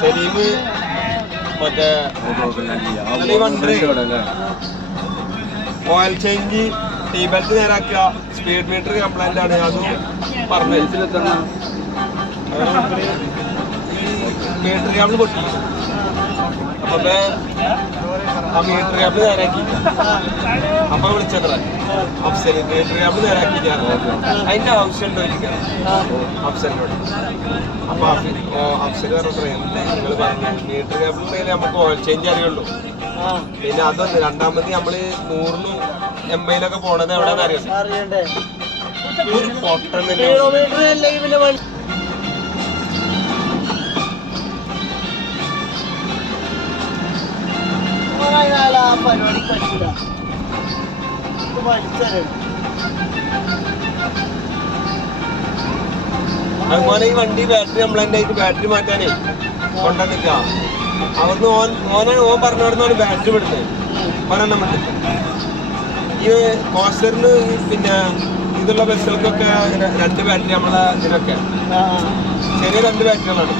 സലീമ് മറ്റേ oil change T belt നേരാക്കുക, speed meter complaint ആണ്, അതും പറഞ്ഞു. മീറ്റർ കേബിൾ പൊട്ടി. അപ്പൊ ആ മീറ്റർ കേബിൾ നേരാക്കി. അപ്പൊ വിളിച്ചത്ര അഫ്സൽ മീറ്റർ കേബിൾ നേരാക്കി അതിന്റെ ആവശ്യമുണ്ടോ ചോദിക്കാം അഫ്സലിനോട്. അപ്പൊ അഫ്സൽ പറഞ്ഞത്ര എന്താ നിങ്ങൾ പറഞ്ഞു, മീറ്റർ കേബിൾ ഉണ്ടെങ്കിൽ നമുക്ക് ഓയിൽ ചേഞ്ച് അറിയുള്ളൂ. പിന്നെ അതൊന്ന് രണ്ടാമത് നമ്മള് 100 MIലൊക്കെ പോണത് എവിടെയാന്ന് അറിയണ്ടേ. ഒരു പൊട്ടൻ പരിപാടിക്ക് പറ്റില്ല. അതുപോലെ ഈ വണ്ടി ബാറ്ററി കംപ്ലൈന്റ് ആയിട്ട് ബാറ്ററി മാറ്റാനേ കൊണ്ടുവന്നിക്ക. അവിടുന്ന് ഓൻ പറഞ്ഞവിടുന്ന് ബാറ്ററി വിടുന്നത് ഒരെണ്ണം വിട്ടിട്ട്. ഈ കോസ്റ്ററിന് പിന്നെ ഇതുള്ള ബസ്സുകൾക്കൊക്കെ 2 ബാറ്ററി നമ്മളെ ഇതിനൊക്കെ ചെറിയ 2 ബാറ്ററികളാണ്.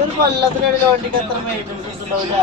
ഒരു കൊല്ലത്തിനിടയിൽ വണ്ടിക്ക് അത്ര മെയിൻ്റെനൻസ് ഉണ്ടാവില്ല.